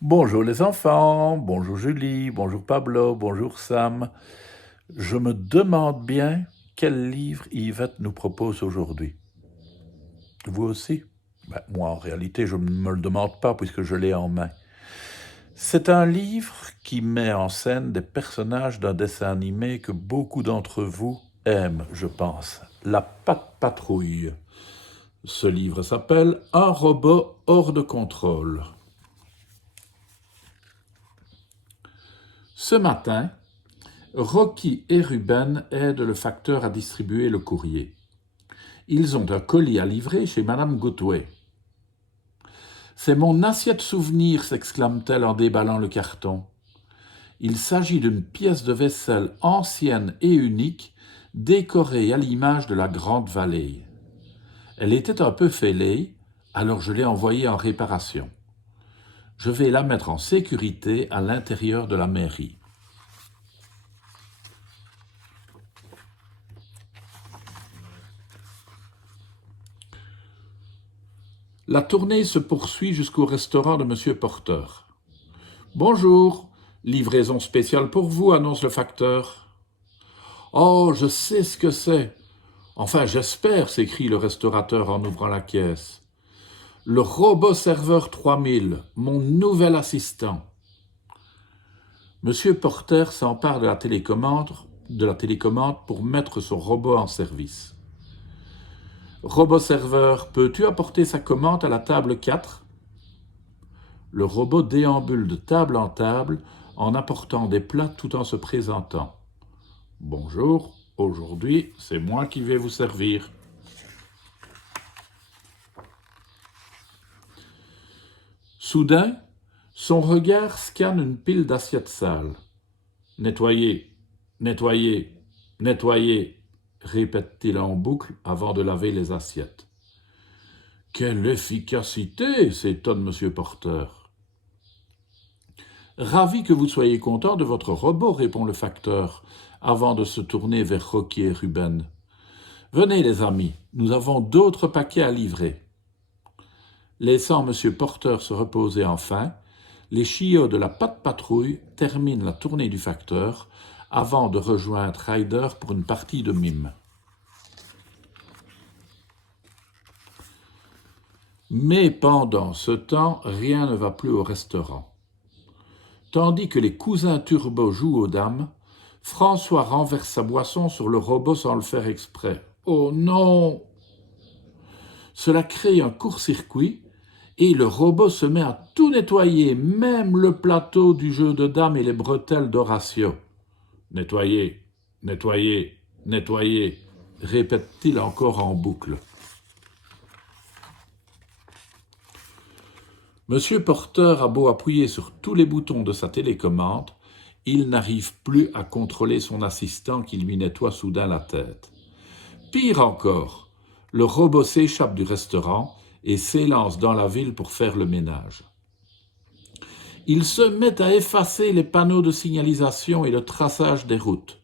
Bonjour les enfants, bonjour Julie, bonjour Pablo, bonjour Sam. Je me demande bien quel livre Yvette nous propose aujourd'hui. Vous aussi? Moi, en réalité, je ne me le demande pas puisque je l'ai en main. C'est un livre qui met en scène des personnages d'un dessin animé que beaucoup d'entre vous aiment, je pense. La Patte Patrouille. Ce livre s'appelle Un robot hors de contrôle. Ce matin, Rocky et Ruben aident le facteur à distribuer le courrier. Ils ont un colis à livrer chez Madame Goodway. « C'est mon assiette souvenir » s'exclame-t-elle en déballant le carton. Il s'agit d'une pièce de vaisselle ancienne et unique, décorée à l'image de la Grande Vallée. Elle était un peu fêlée, alors je l'ai envoyée en réparation. Je vais la mettre en sécurité à l'intérieur de la mairie. La tournée se poursuit jusqu'au restaurant de M. Porter. « Bonjour, livraison spéciale pour vous » annonce le facteur. « Oh, je sais ce que c'est. Enfin, j'espère » s'écrie le restaurateur en ouvrant la caisse. « Le robot serveur 3000, mon nouvel assistant. » M. Porter s'empare de la télécommande pour mettre son robot en service. « Robot serveur, peux-tu apporter sa commande à la table 4 ?» Le robot déambule de table en table en apportant des plats tout en se présentant. « Bonjour, aujourd'hui, c'est moi qui vais vous servir. » Soudain, son regard scanne une pile d'assiettes sales. « Nettoyer, nettoyer, nettoyer » répète-t-il en boucle avant de laver les assiettes. « Quelle efficacité » s'étonne M. Porter. « Ravi que vous soyez content de votre robot » répond le facteur, avant de se tourner vers Rocky et Ruben. « Venez les amis, nous avons d'autres paquets à livrer. » Laissant M. Porter se reposer enfin, les chiots de la Patte Patrouille terminent la tournée du facteur avant de rejoindre Ryder pour une partie de mime. Mais pendant ce temps, rien ne va plus au restaurant. Tandis que les cousins Turbo jouent aux dames, François renverse sa boisson sur le robot sans le faire exprès. Oh non! Cela crée un court-circuit et le robot se met à tout nettoyer, même le plateau du jeu de dames et les bretelles d'Horatio. Nettoyer, nettoyer, nettoyer, répète-t-il encore en boucle. M. Porter a beau appuyer sur tous les boutons de sa télécommande, il n'arrive plus à contrôler son assistant qui lui nettoie soudain la tête. Pire encore, le robot s'échappe du restaurant et s'élance dans la ville pour faire le ménage. Il se met à effacer les panneaux de signalisation et le traçage des routes.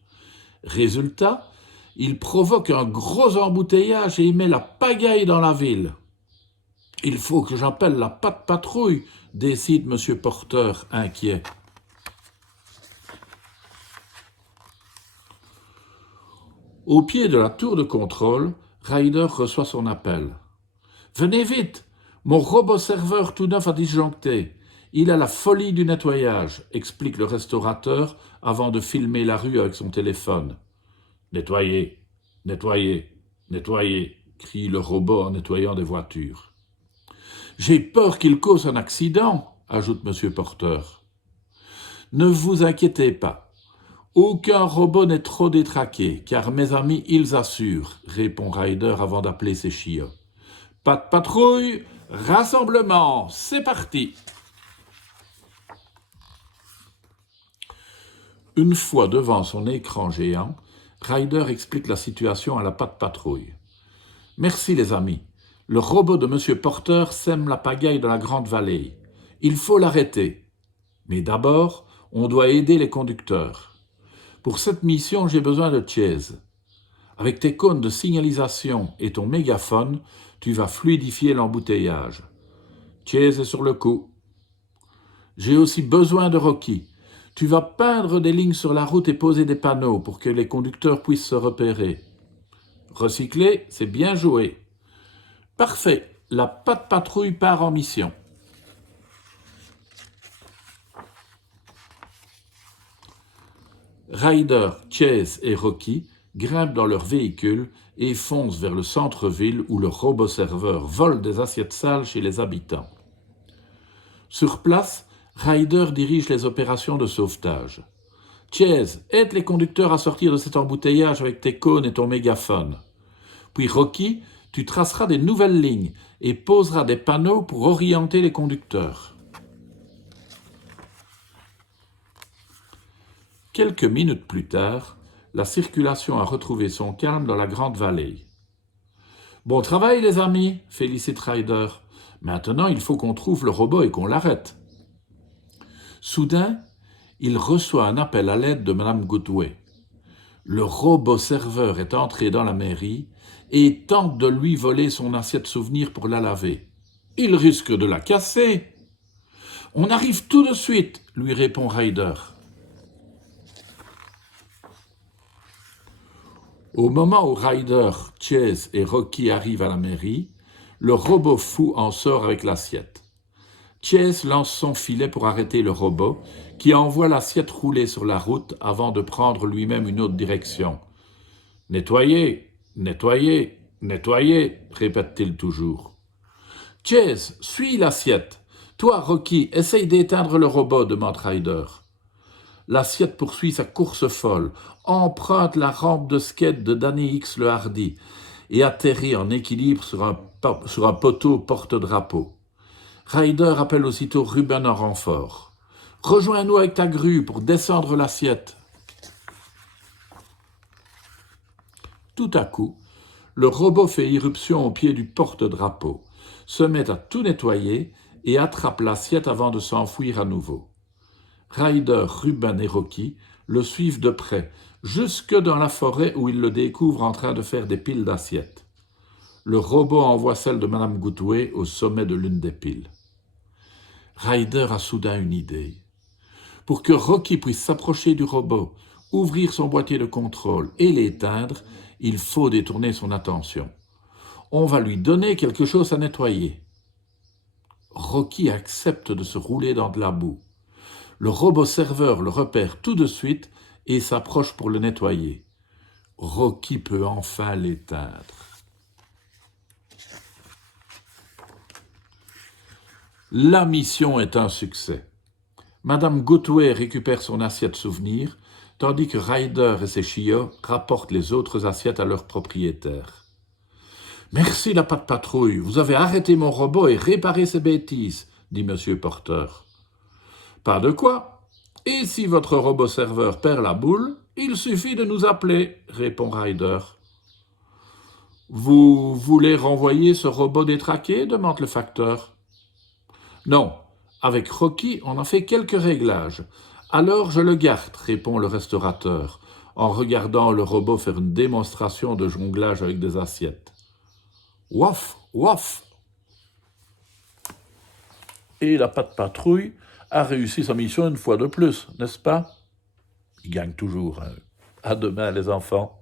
Résultat, il provoque un gros embouteillage et y met la pagaille dans la ville. « Il faut que j'appelle la Patte Patrouille » décide M. Porter, inquiet. Au pied de la tour de contrôle, Ryder reçoit son appel. « Venez vite, mon robot serveur tout neuf a disjoncté. Il a la folie du nettoyage » explique le restaurateur avant de filmer la rue avec son téléphone. « Nettoyer, nettoyer, nettoyer » crie le robot en nettoyant des voitures. « J'ai peur qu'il cause un accident » ajoute M. Porter. « Ne vous inquiétez pas. Aucun robot n'est trop détraqué, car mes amis, ils assurent » répond Ryder avant d'appeler ses chiots. « Patte Patrouille, rassemblement, c'est parti !» Une fois devant son écran géant, Ryder explique la situation à la Patte Patrouille. « Merci les amis. Le robot de M. Porter sème la pagaille de la Grande Vallée. Il faut l'arrêter. Mais d'abord, on doit aider les conducteurs. Pour cette mission, j'ai besoin de Chase. Avec tes cônes de signalisation et ton mégaphone, tu vas fluidifier l'embouteillage. Chase est sur le coup. J'ai aussi besoin de Rocky. Tu vas peindre des lignes sur la route et poser des panneaux pour que les conducteurs puissent se repérer. Recycler, c'est bien joué. Parfait, la patte patrouille part en mission. Ryder, Chase et Rocky grimpent dans leur véhicule et foncent vers le centre-ville où le robot-serveur vole des assiettes sales chez les habitants. Sur place, Ryder dirige les opérations de sauvetage. Chase, aide les conducteurs à sortir de cet embouteillage avec tes cônes et ton mégaphone. Puis Rocky, tu traceras des nouvelles lignes et poseras des panneaux pour orienter les conducteurs. Quelques minutes plus tard, la circulation a retrouvé son calme dans la grande vallée. « Bon travail, les amis !» félicite Ryder. « Maintenant, il faut qu'on trouve le robot et qu'on l'arrête. » Soudain, il reçoit un appel à l'aide de Mme Goodway. Le robot-serveur est entré dans la mairie et tente de lui voler son assiette souvenir pour la laver. « Il risque de la casser !»« On arrive tout de suite !» lui répond Ryder. Au moment où Ryder, Chase et Rocky arrivent à la mairie, le robot fou en sort avec l'assiette. Chase lance son filet pour arrêter le robot, qui envoie l'assiette rouler sur la route avant de prendre lui-même une autre direction. « Nettoyer, nettoyer, nettoyer », répète-t-il toujours. « Chase, suis l'assiette. Toi, Rocky, essaye d'éteindre le robot, demande Ryder. L'assiette poursuit sa course folle, emprunte la rampe de skate de Danny X le Hardy et atterrit en équilibre sur un poteau porte-drapeau. Ryder appelle aussitôt Ruben en renfort. « Rejoins-nous avec ta grue pour descendre l'assiette. » Tout à coup, le robot fait irruption au pied du porte-drapeau, se met à tout nettoyer et attrape l'assiette avant de s'enfuir à nouveau. Ryder, Ruben et Rocky le suivent de près, jusque dans la forêt où ils le découvrent en train de faire des piles d'assiettes. Le robot envoie celle de Mme Goodway au sommet de l'une des piles. Ryder a soudain une idée. Pour que Rocky puisse s'approcher du robot, ouvrir son boîtier de contrôle et l'éteindre, il faut détourner son attention. On va lui donner quelque chose à nettoyer. Rocky accepte de se rouler dans de la boue. Le robot-serveur le repère tout de suite et s'approche pour le nettoyer. Rocky peut enfin l'éteindre. La mission est un succès. Madame Goodway récupère son assiette souvenir, tandis que Ryder et ses chiots rapportent les autres assiettes à leurs propriétaires. « Merci la patte patrouille, vous avez arrêté mon robot et réparé ses bêtises, » dit M. Porter. « Pas de quoi. Et si votre robot-serveur perd la boule, il suffit de nous appeler, » répond Ryder. « Vous voulez renvoyer ce robot détraqué ?» demande le facteur. « Non, avec Rocky, on a fait quelques réglages. Alors je le garde, » répond le restaurateur, en regardant le robot faire une démonstration de jonglage avec des assiettes. « Waf, waf !» Et la patte patrouille a réussi sa mission une fois de plus, n'est-ce pas? Il gagne toujours. À demain, les enfants.